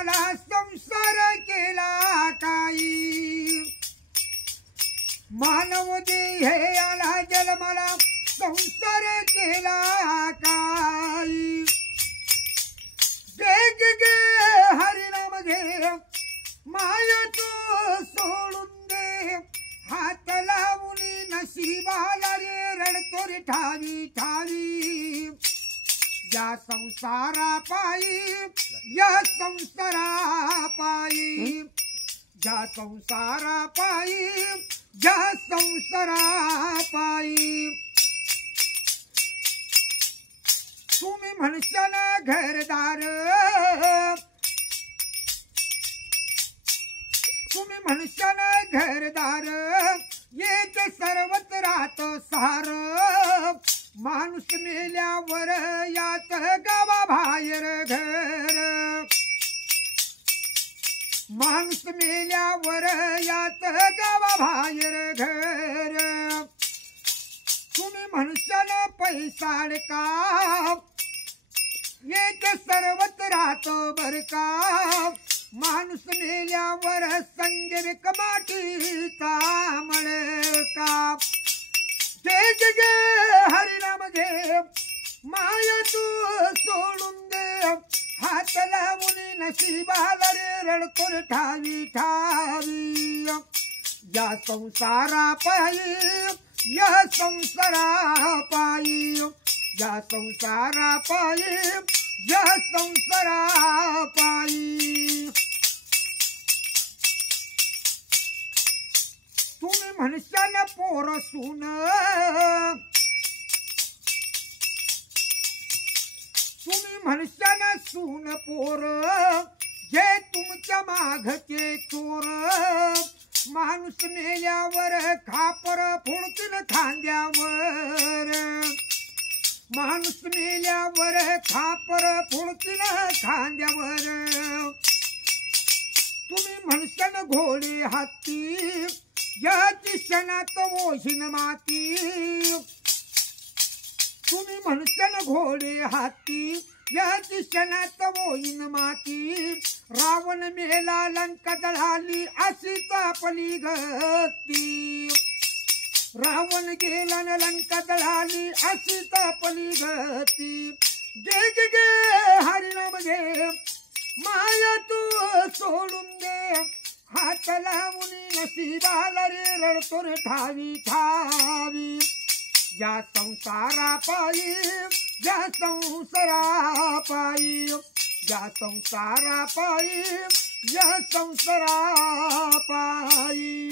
मला संसार केला काही मानव देह आला जन्माला संसार केला काही देख गे हरिनाम घे माय तू सोडून दे हात लावून नशिबाला रे रडतो रे ठावी ठावी या संसारा पायी या संसारा पायी या संसारा पायी या संसारा पायी तुम्ही म्हणशान घरदार तुम्ही म्हणशान घरदार येत सर्वत राहत सार माणूस मेल्यावर यात गावा बाहेर घर माणूस मेल्यावर यात गावा बाहेर घर तुम्ही म्हणशान पैसाड का येत सर्वत राहतो बर का माणूस मेल्यावर संजय कमाटीचा मळ का तेज गे हरिनाम घे माय तू सोडून दे हात लावून नशिबाला रे रडतो रे ठावी ठावी या संसारा पायी या संसारा पायी या संसारा पायी या संसारा पायी तुम्ही म्हणशान पोर सून तुम्ही म्हणशान सून पोर जे तुमच्या माघचे चोर माणूस मेल्यावर खापर फोडतील खांद्यावर माणूस मेल्यावर खापर फोडतील खांद्यावर तुम्ही म्हणशान घोडे हत्ती या क्षणात ओशीन माती तुम्ही म्हणशान घोडे हाती या क्षणात ओईन माती रावण मेला लंका जळाली अशी तापली गती रावण गेला न लंका जळाली अशी तापली गती गे गे हरिनाम घे माया तू सोडून दे हात लावून नशिबाला रे रडतो रे ठावी ठावी या संसारा पायी या संसारा पायी या संसारा पायी या संसारा पायी